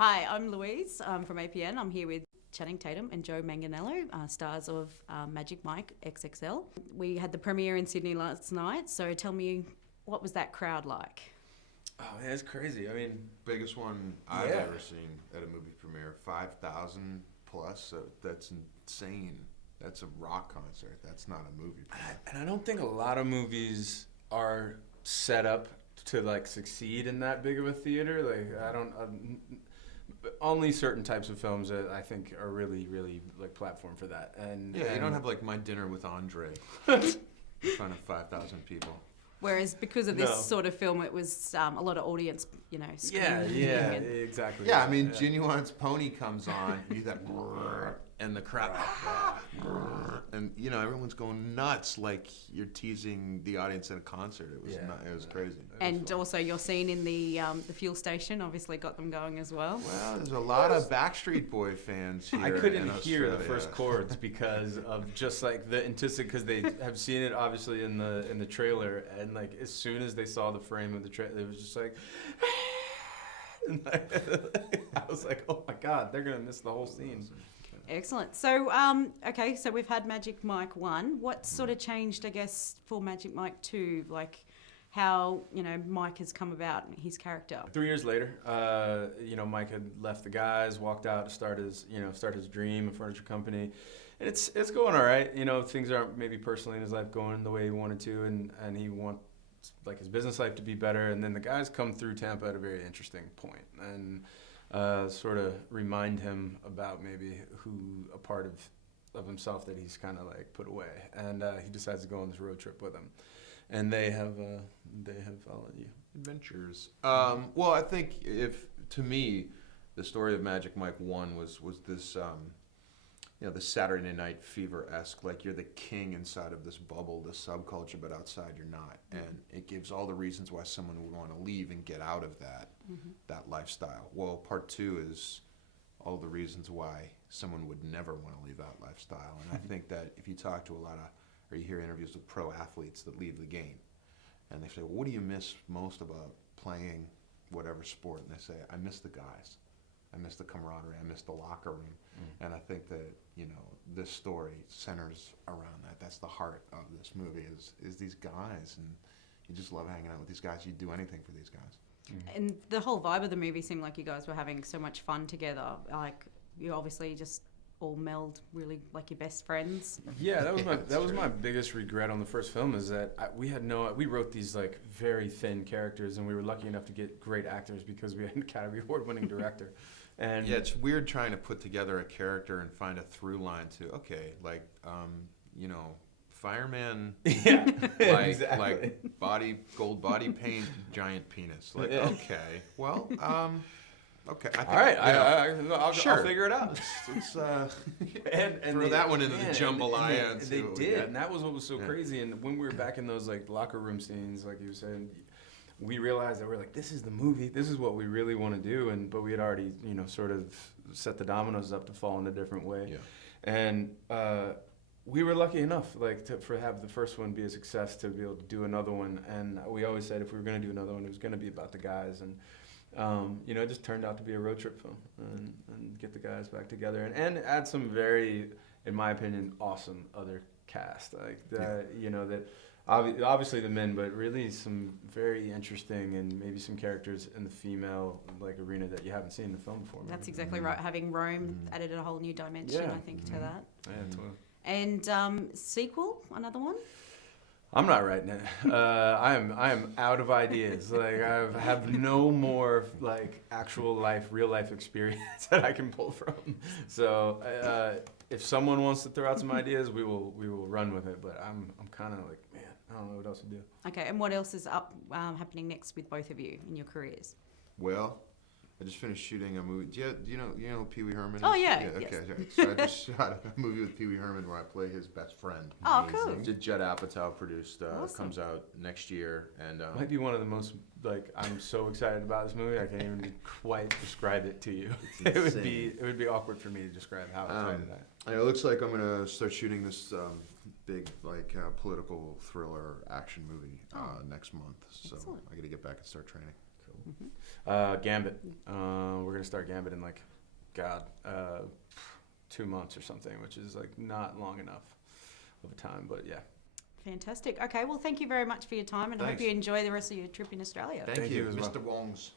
Hi, I'm Louise from APN. I'm here with Channing Tatum and Joe Manganiello, stars of Magic Mike XXL. We had the premiere in Sydney last night, so tell me, what was that crowd like? Oh man, it's crazy. I mean, Biggest one I've ever seen at a movie premiere, 5,000 plus. So that's insane. That's a rock concert. That's not a movie premiere. and I don't think a lot of movies are set up to like succeed in that big of a theater. Like I don't. Only certain types of films that I think are really, really like platform for that. And Yeah, you don't have like My Dinner with Andre in front of 5,000 people. Whereas because of this sort of film, it was a lot of audience, screaming. Yeah, exactly. Yeah, I mean, Genuine's Pony comes on, you do that, and the crowd, and everyone's going nuts like you're teasing the audience at a concert. It was crazy. And also your scene in the fuel station obviously got them going as well. Well, there's a lot of Backstreet Boy fans here. I couldn't in hear Australia. the first chords because of just like the anticipation, because they have seen it obviously in the trailer, and like as soon as they saw the frame of the trailer, it was just like. And I was like, oh my God, they're gonna miss the whole scene. Excellent. So, so we've had Magic Mike 1. What sort of changed, I guess, for Magic Mike 2? Like how, Mike has come about, his character. 3 years later, Mike had left the guys, walked out to start his dream, a furniture company. And it's going all right. Things aren't maybe personally in his life going the way he wanted to, and he wants like his business life to be better. And then the guys come through Tampa at a very interesting point and sort of remind him about maybe a part of himself that he's kind of like put away. And he decides to go on this road trip with them. And they have followed you. Adventures. Well, I think to me, the story of Magic Mike 1 was this, the Saturday Night Fever-esque, like you're the king inside of this bubble, this subculture, but outside you're not. And it gives all the reasons why someone would want to leave and get out of that lifestyle. Well, part 2 is all the reasons why someone would never want to leave that lifestyle. And I think that if you talk to or you hear interviews with pro athletes that leave the game, and they say, well, what do you miss most about playing whatever sport? And they say, I miss the guys. I miss the camaraderie. I miss the locker room. And I think that, this story centers around that. That's the heart of this movie is these guys. And you just love hanging out with these guys. You'd do anything for these guys. And the whole vibe of the movie seemed like you guys were having so much fun together. Like, you obviously just all meld really like your best friends. Yeah, that was my biggest regret on the first film is that we wrote these like very thin characters, and we were lucky enough to get great actors because we had an Academy Award winning director. And yeah, it's weird trying to put together a character and find a through line to fireman, like gold body paint, giant penis. Like, okay, well, okay. I think, I'll figure it out. Let's and throw that one into the jambalaya. And they did, and that was what was so crazy. And when we were back in those like locker room scenes, like you were saying, we realized that we're like, this is the movie. This is what we really want to do. But we had already, sort of set the dominoes up to fall in a different way. Yeah. And we were lucky enough, like, to have the first one be a success, to be able to do another one. And we always said if we were going to do another one, it was going to be about the guys. And it just turned out to be a road trip film and get the guys back together and add some very, in my opinion, awesome other cast that obviously the men, but really some very interesting and maybe some characters in the female like arena that you haven't seen in the film before. That's exactly right. Having Rome added a whole new dimension, I think, to that. Yeah, totally. And sequel, another one. I'm not writing it. I am out of ideas. Like I have no more like real life experience that I can pull from. So if someone wants to throw out some ideas, we will run with it. But I'm kind of like, man, I don't know what else to do. Okay, and what else is happening next with both of you in your careers? Well, I just finished shooting a movie. Do you know who Pee Wee Herman is? Oh, yeah. Okay, yes. So I just shot a movie with Pee Wee Herman where I play his best friend. Oh, cool. Judd Apatow produced. Awesome. Comes out next year. And might be one of the most, I'm so excited about this movie, I can't even quite describe it to you. It would be awkward for me to describe how excited I am. It looks like I'm going to start shooting this big, political thriller action movie next month. So I got to get back and start training. Cool. Gambit. We're gonna start Gambit in 2 months or something, which is like not long enough of a time, but yeah. Fantastic. Okay, well, thank you very much for your time, and I hope Thanks. you enjoy the rest of your trip in Australia. Thank you, as well. Mr. Wongs.